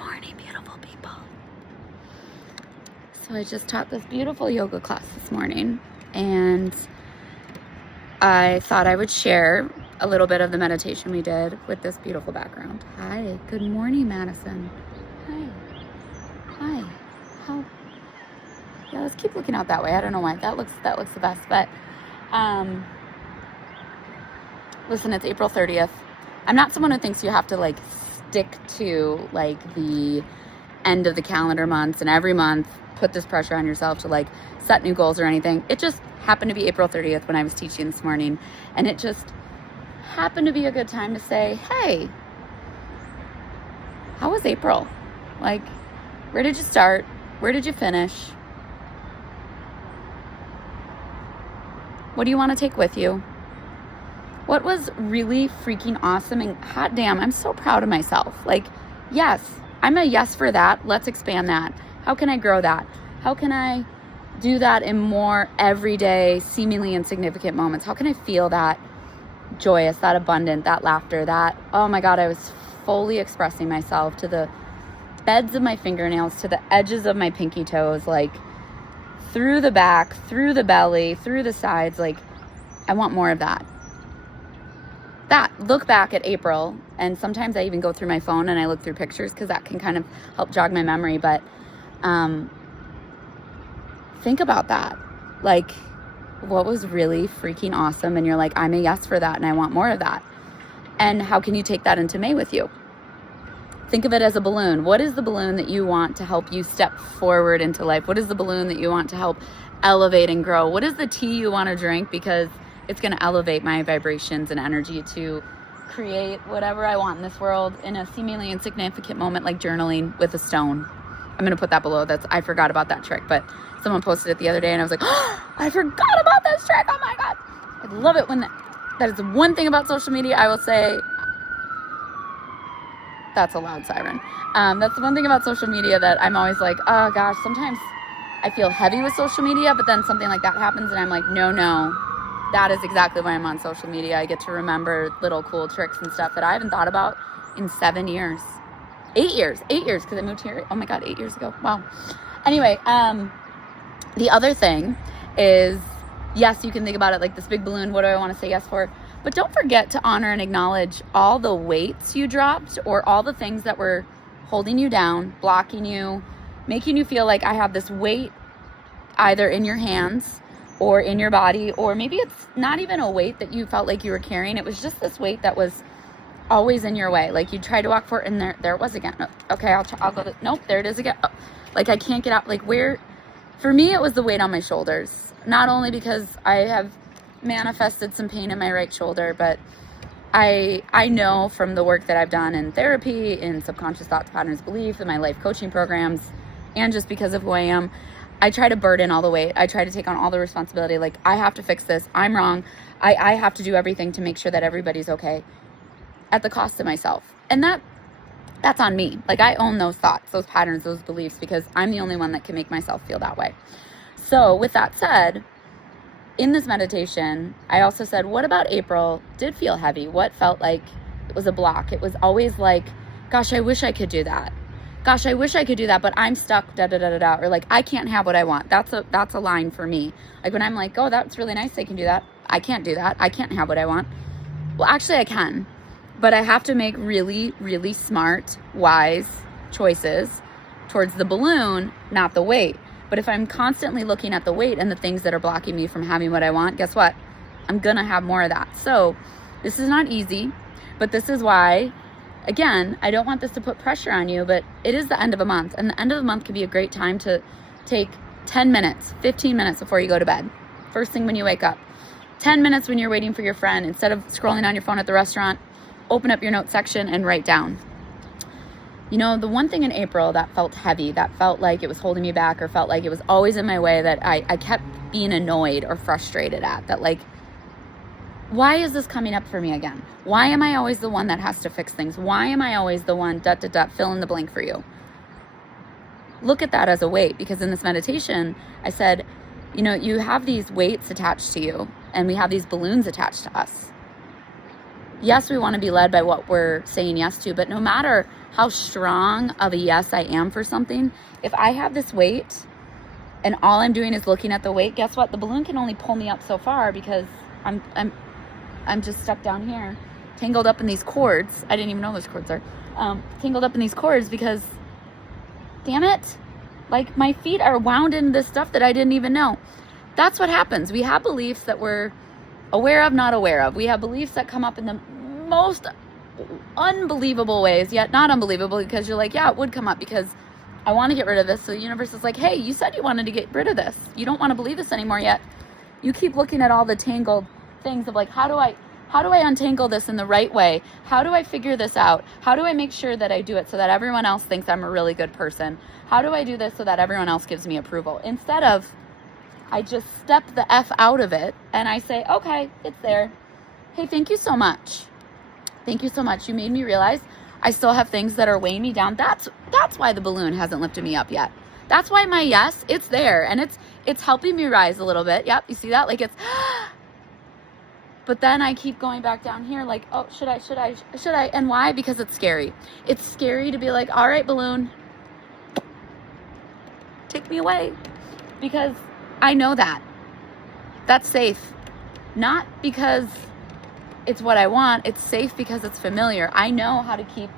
morning, beautiful people. So I just taught this beautiful yoga class this morning, and I thought I would share a little bit of the meditation we did with this beautiful background. Hi, good morning, Madison. Hi. How? Yeah, let's keep looking out that way. I don't know why that looks the best, but listen, it's April 30th. I'm not someone who thinks you have to like stick to like the end of the calendar months and every month put this pressure on yourself to like set new goals or anything. It just happened to be April 30th when I was teaching this morning, and it just happened to be a good time to say, hey, how was April? Like, where did you start? Where did you finish? What do you want to take with you? What was really freaking awesome? And hot damn, I'm so proud of myself. Like, yes, I'm a yes for that. Let's expand that. How can I grow that? How can I do that in more everyday, seemingly insignificant moments? How can I feel that joyous, that abundant, that laughter, that, oh my God, I was fully expressing myself to the beds of my fingernails, to the edges of my pinky toes, like through the back, through the belly, through the sides. Like, I want more of that. Look back at April, and sometimes I even go through my phone and I look through pictures because that can kind of help jog my memory. But think about that. Like, what was really freaking awesome? And you're like, I'm a yes for that, and I want more of that. And how can you take that into May with you? Think of it as a balloon. What is the balloon that you want to help you step forward into life? What is the balloon that you want to help elevate and grow? What is the tea you want to drink? Because it's going to elevate my vibrations and energy to create whatever I want in this world in a seemingly insignificant moment, like journaling with a stone. I'm going to put that below. I forgot about that trick, but someone posted it the other day and I was like, oh, I forgot about this trick. Oh my God. I love it when that is one thing about social media. I will say, that's a loud siren. That's the one thing about social media that I'm always like, oh gosh, sometimes I feel heavy with social media, but then something like that happens and I'm like, no, that is exactly why I'm on social media. I get to remember little cool tricks and stuff that I haven't thought about in 7 years. 8 years, because I moved here, oh my God, 8 years ago. Wow. Anyway, the other thing is, yes, you can think about it like this big balloon. What do I want to say yes for? But don't forget to honor and acknowledge all the weights you dropped or all the things that were holding you down, blocking you, making you feel like I have this weight either in your hands or in your body, or maybe it's not even a weight that you felt like you were carrying. It was just this weight that was always in your way. Like you tried to walk for it and there it was again. Okay, I'll go. Nope, there it is again. Oh, like I can't get out. Like for me, it was the weight on my shoulders. Not only because I have manifested some pain in my right shoulder, but I know from the work that I've done in therapy, in subconscious thoughts, patterns, beliefs, in my life coaching programs, and just because of who I am, I try to burden all the weight. I try to take on all the responsibility. Like, I have to fix this. I'm wrong. I have to do everything to make sure that everybody's okay at the cost of myself. And that's on me. Like, I own those thoughts, those patterns, those beliefs, because I'm the only one that can make myself feel that way. So with that said, in this meditation, I also said, what about April did feel heavy? What felt like it was a block? It was always like, gosh, I wish I could do that. Gosh, I wish I could do that, but I'm stuck, da-da-da-da-da. Or like, I can't have what I want. That's a line for me. Like when I'm like, oh, that's really nice, I can do that. I can't do that. I can't have what I want. Well, actually I can, but I have to make really, really smart, wise choices towards the balloon, not the weight. But if I'm constantly looking at the weight and the things that are blocking me from having what I want, guess what? I'm gonna have more of that. So this is not easy, but this is why, again, I don't want this to put pressure on you, but it is the end of a month, and the end of the month can be a great time to take 10 minutes, 15 minutes before you go to bed. First thing when you wake up. 10 minutes when you're waiting for your friend. Instead of scrolling on your phone at the restaurant, open up your notes section and write down. You know, the one thing in April that felt heavy, that felt like it was holding me back or felt like it was always in my way, that I kept being annoyed or frustrated at, that like, why is this coming up for me again? Why am I always the one that has to fix things? Why am I always the one, fill in the blank for you? Look at that as a weight, because in this meditation, I said, you know, you have these weights attached to you, and we have these balloons attached to us. yes, we want to be led by what we're saying yes to, but no matter how strong of a yes I am for something, if I have this weight and all I'm doing is looking at the weight, guess what? The balloon can only pull me up so far because I'm just stuck down here, tangled up in these cords. I didn't even know those cords are tangled up in these cords because, damn it, like my feet are wound into this stuff that I didn't even know. That's what happens. We have beliefs that we're aware of, not aware of. We have beliefs that come up in the most unbelievable ways, yet not unbelievable, because you're like, yeah, it would come up because I want to get rid of this. So the universe is like, hey, you said you wanted to get rid of this. You don't want to believe this anymore, yet you keep looking at all the tangled things of like, how do I untangle this in the right way? How do I figure this out? How do I make sure that I do it so that everyone else thinks I'm a really good person? How do I do this so that everyone else gives me approval? Instead of, I just step the F out of it and I say, okay, it's there. Hey, thank you so much. Thank you so much. You made me realize I still have things that are weighing me down. That's why the balloon hasn't lifted me up yet. That's why my yes, it's there and it's helping me rise a little bit. Yep, you see that? Like it's, but then I keep going back down here like, oh, should I? And why? Because it's scary. It's scary to be like, all right, balloon, take me away. Because I know that's safe. Not because it's what I want. It's safe because it's familiar. I know how to keep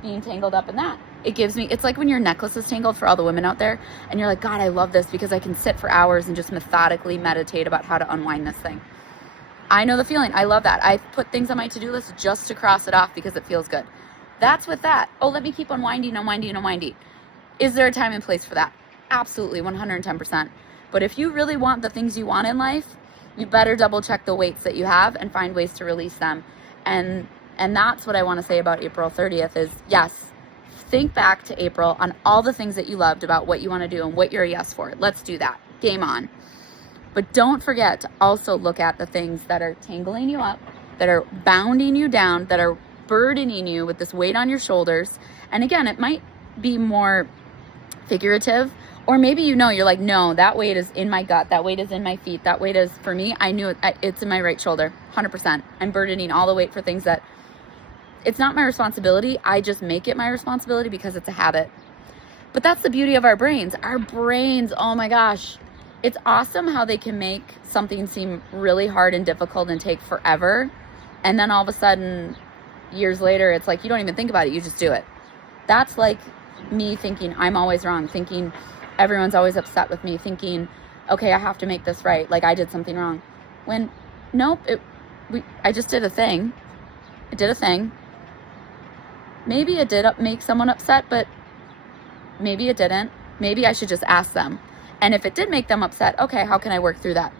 being tangled up in that. It gives me, it's like when your necklace is tangled for all the women out there and you're like, God, I love this because I can sit for hours and just methodically meditate about how to unwind this thing. I know the feeling. I love that. I put things on my to-do list just to cross it off because it feels good. That's with that. Oh, let me keep unwinding. Is there a time and place for that? Absolutely, 110%. But if you really want the things you want in life, you better double check the weights that you have and find ways to release them. And that's what I want to say about April 30th is, yes, think back to April on all the things that you loved about what you want to do and what you're a yes for. Let's do that. Game on. But don't forget to also look at the things that are tangling you up, that are bounding you down, that are burdening you with this weight on your shoulders. And again, it might be more figurative, or maybe you're like, no, that weight is in my gut, that weight is in my feet, that weight is, for me, I knew it's in my right shoulder, 100%. I'm burdening all the weight for things that it's not my responsibility. I just make it my responsibility because it's a habit. But that's the beauty of our brains. Our brains, oh my gosh, it's awesome how they can make something seem really hard and difficult and take forever. And then all of a sudden, years later, it's like, you don't even think about it, you just do it. That's like me thinking I'm always wrong, thinking everyone's always upset with me, thinking, okay, I have to make this right, like I did something wrong. When, nope, I just did a thing. I did a thing. Maybe it did make someone upset, but maybe it didn't. Maybe I should just ask them. And if it did make them upset, okay, how can I work through that?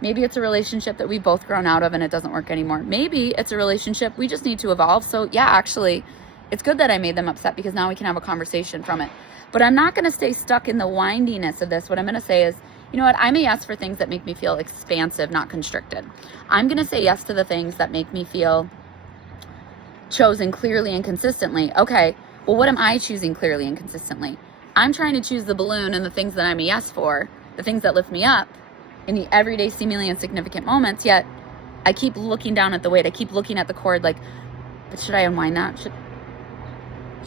Maybe it's a relationship that we've both grown out of and it doesn't work anymore. Maybe it's a relationship we just need to evolve. So yeah, actually, it's good that I made them upset because now we can have a conversation from it. But I'm not going to stay stuck in the windiness of this. What I'm going to say is, you know what? I'm a yes for things that make me feel expansive, not constricted. I'm going to say yes to the things that make me feel chosen clearly and consistently. Okay, well, what am I choosing clearly and consistently? I'm trying to choose the balloon and the things that I'm a yes for, the things that lift me up in the everyday seemingly insignificant moments, yet I keep looking down at the weight. I keep looking at the cord like, but should I unwind that? Should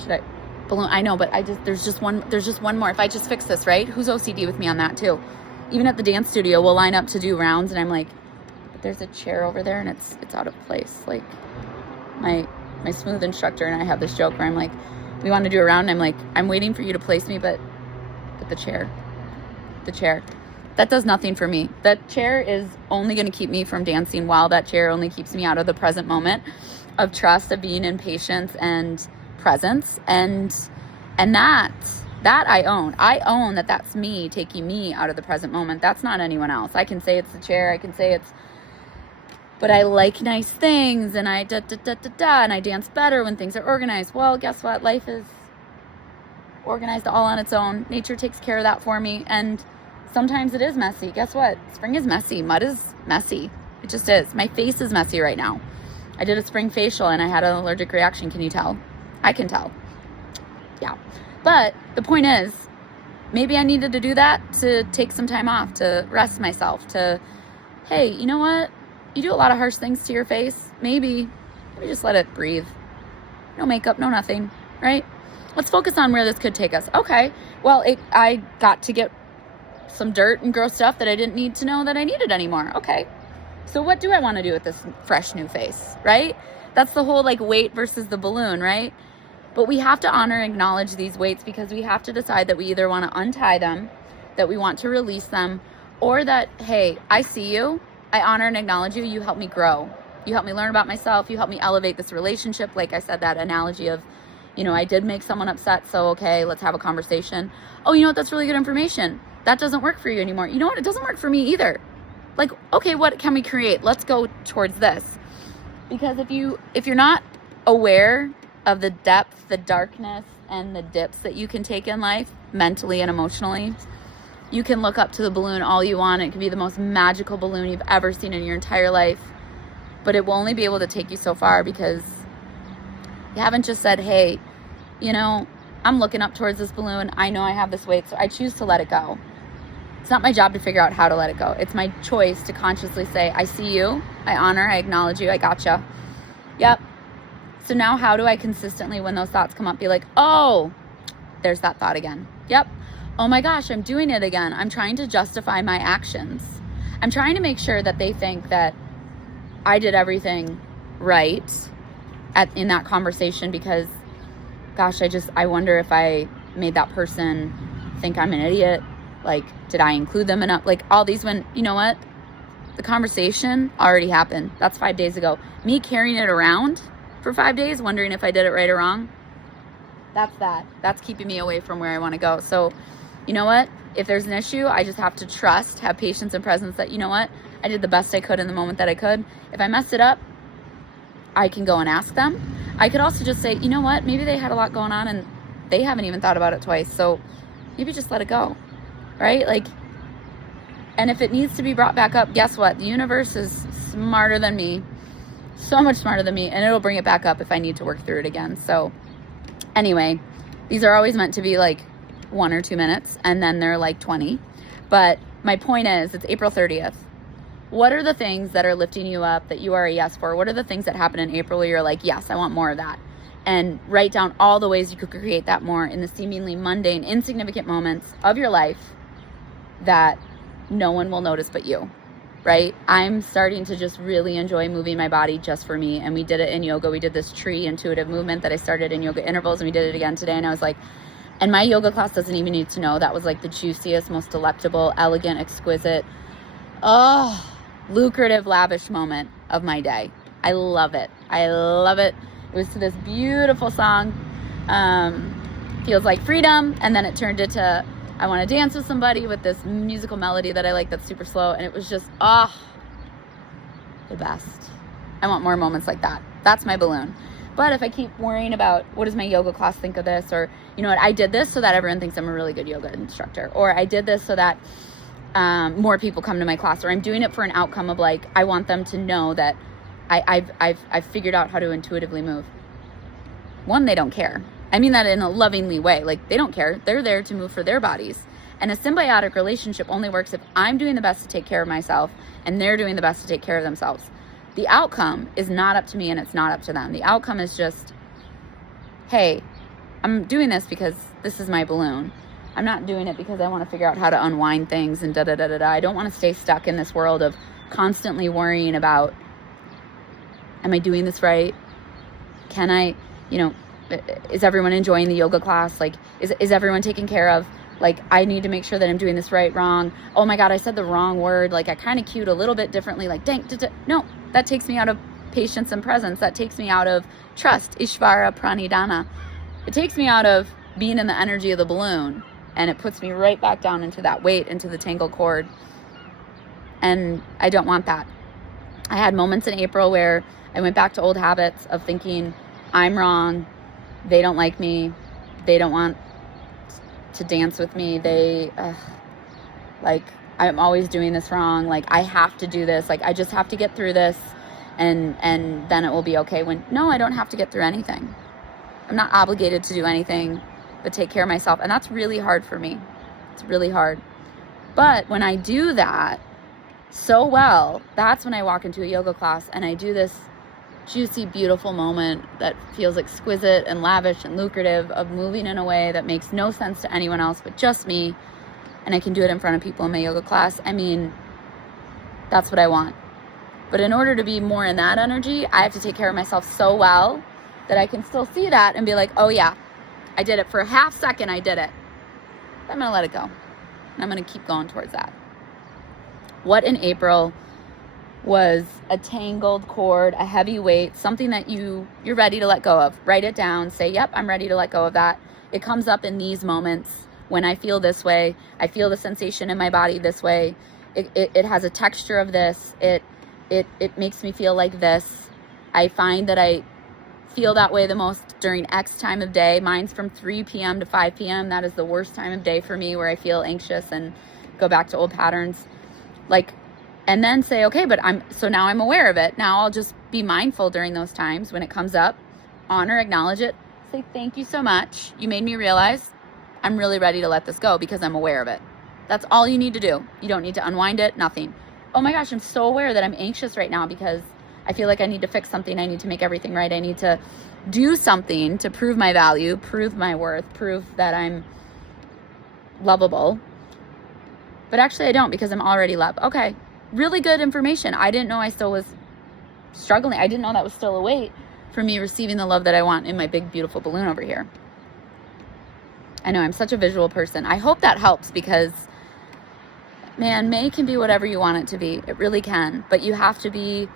I? Balloon, I know, but there's just one more. If I just fix this, right? Who's OCD with me on that too? Even at the dance studio, we'll line up to do rounds and I'm like, but there's a chair over there and it's out of place. Like my smooth instructor and I have this joke where I'm like, we want to do a round and I'm like, I'm waiting for you to place me, but the chair, that does nothing for me. That chair is only going to keep me from dancing, while that chair only keeps me out of the present moment of trust, of being in patience and presence. And that I own that that's me taking me out of the present moment. That's not anyone else. I can say it's the chair. I can say but I like nice things and I and I dance better when things are organized. Well, guess what? Life is organized all on its own. Nature takes care of that for me. And sometimes it is messy. Guess what? Spring is messy. Mud is messy. It just is. My face is messy right now. I did a spring facial and I had an allergic reaction. Can you tell? I can tell. Yeah. But the point is, maybe I needed to do that to take some time off, to rest myself, to, hey, you know what? You do a lot of harsh things to your face. Maybe Maybe just let it breathe. No makeup, no nothing, right? Let's focus on where this could take us. Okay, well, I got to get some dirt and gross stuff that I didn't need to know that I needed anymore. Okay, so what do I want to do with this fresh new face, right? That's the whole like weight versus the balloon, right? But we have to honor and acknowledge these weights, because we have to decide that we either want to untie them, that we want to release them, or that, hey, I see you, I honor and acknowledge you, you help me grow. You help me learn about myself, you help me elevate this relationship. Like I said, that analogy of, I did make someone upset, so okay, let's have a conversation. Oh, you know what, that's really good information. That doesn't work for you anymore. You know what, it doesn't work for me either. Like, okay, what can we create? Let's go towards this. Because if you're not aware of the depth, the darkness, and the dips that you can take in life, mentally and emotionally, you can look up to the balloon all you want. It can be the most magical balloon you've ever seen in your entire life, but it will only be able to take you so far, because you haven't just said, hey, I'm looking up towards this balloon. I know I have this weight, so I choose to let it go. It's not my job to figure out how to let it go. It's my choice to consciously say, I see you, I honor, I acknowledge you, I gotcha. Yep. So now how do I consistently, when those thoughts come up, be like, oh, there's that thought again. Yep. Oh my gosh, I'm doing it again. I'm trying to justify my actions. I'm trying to make sure that they think that I did everything right in that conversation, because gosh, I wonder if I made that person think I'm an idiot. Like, did I include them enough? Like all these, when, you know what? The conversation already happened. That's 5 days ago. Me carrying it around for 5 days, wondering if I did it right or wrong. That's keeping me away from where I want to go. So, you know what? If there's an issue, I just have to trust, have patience and presence that, you know what? I did the best I could in the moment that I could. If I messed it up, I can go and ask them. I could also just say, you know what? Maybe they had a lot going on and they haven't even thought about it twice. So maybe just let it go, right? Like, and if it needs to be brought back up, guess what? The universe is smarter than me, so much smarter than me, and it'll bring it back up if I need to work through it again. So anyway, these are always meant to be like 1 or 2 minutes, and then they're like 20. But my point is, it's April 30th. What are the things that are lifting you up that you are a yes for? What are the things that happen in April where you're like, yes, I want more of that? And write down all the ways you could create that more in the seemingly mundane, insignificant moments of your life that no one will notice but you, right? I'm starting to just really enjoy moving my body just for me. And we did it in yoga. We did this tree intuitive movement that I started in yoga intervals, and we did it again today. And I was like, and my yoga class doesn't even need to know that was like the juiciest, most delectable, elegant, exquisite, lucrative, lavish moment of my day. I love it. I love it. It was to this beautiful song, Feels Like Freedom. And then it turned into, I want to dance with somebody, with this musical melody that I like that's super slow. And it was just, the best. I want more moments like that. That's my balloon. But if I keep worrying about what does my yoga class think of this, or, you know what, I did this so that everyone thinks I'm a really good yoga instructor, or I did this so that more people come to my class, or I'm doing it for an outcome of like, I want them to know that I've figured out how to intuitively move. One, they don't care. I mean that in a lovingly way. Like, they don't care. They're there to move for their bodies. And a symbiotic relationship only works if I'm doing the best to take care of myself and they're doing the best to take care of themselves. The outcome is not up to me and it's not up to them. The outcome is just, hey, I'm doing this because this is my balloon. I'm not doing it because I want to figure out how to unwind things and da-da-da-da-da. I don't want to stay stuck in this world of constantly worrying about, am I doing this right? Can I, is everyone enjoying the yoga class? Like, is everyone taken care of? Like, I need to make sure that I'm doing this right, wrong. Oh my God, I said the wrong word. Like, I kind of cued a little bit differently. Like, dang, no, that takes me out of patience and presence. That takes me out of trust, Ishvara Pranidhana. It takes me out of being in the energy of the balloon. And it puts me right back down into that weight, into the tangled cord. And I don't want that. I had moments in April where I went back to old habits of thinking, I'm wrong, they don't like me, they don't want to dance with me, I'm always doing this wrong, like I have to do this, like I just have to get through this, and then it will be okay. When no, I don't have to get through anything. I'm not obligated to do anything but take care of myself. And that's really hard for me. It's really hard. But when I do that so well, that's when I walk into a yoga class and I do this juicy, beautiful moment that feels exquisite and lavish and lucrative, of moving in a way that makes no sense to anyone else but just me, and I can do it in front of people in my yoga class. I mean, that's what I want. But in order to be more in that energy, I have to take care of myself so well that I can still see that and be like, oh yeah, I did it for a half second, I did it. I'm going to let it go. And I'm going to keep going towards that. What in April was a tangled cord, a heavy weight, something that you're ready to let go of? Write it down. Say, yep, I'm ready to let go of that. It comes up in these moments when I feel this way. I feel the sensation in my body this way. It has a texture of this. It makes me feel like this. I find that I feel that way the most during X time of day. Mine's from 3 p.m. to 5 p.m. That is the worst time of day for me, where I feel anxious and go back to old patterns. And then say, okay, but now I'm aware of it. Now I'll just be mindful during those times when it comes up, honor, acknowledge it, say, thank you so much. You made me realize I'm really ready to let this go because I'm aware of it. That's all you need to do. You don't need to unwind it, nothing. Oh my gosh, I'm so aware that I'm anxious right now because I feel like I need to fix something. I need to make everything right. I need to do something to prove my value, prove my worth, prove that I'm lovable. But actually I don't, because I'm already loved. Okay, really good information. I didn't know I still was struggling. I didn't know that was still a weight for me receiving the love that I want in my big, beautiful balloon over here. I know I'm such a visual person. I hope that helps, because man, May can be whatever you want it to be. It really can. But you have to be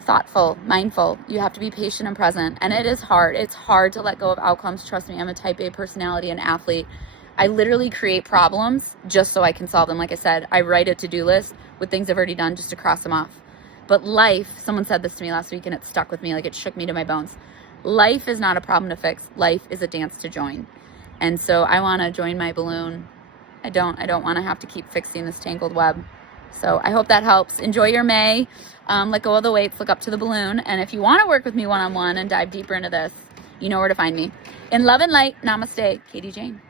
thoughtful, mindful. You have to be patient and present. And it is hard. It's hard to let go of outcomes. Trust me, I'm a type A personality and athlete. I literally create problems just so I can solve them. Like I said, I write a to-do list with things I've already done just to cross them off. But life, someone said this to me last week and it stuck with me, like it shook me to my bones. Life is not a problem to fix. Life is a dance to join. And so I want to join my balloon. I don't want to have to keep fixing this tangled web. So I hope that helps. Enjoy your May. Let go of the weights, look up to the balloon. And if you want to work with me one-on-one and dive deeper into this, you know where to find me. In love and light, namaste, Katie Jane.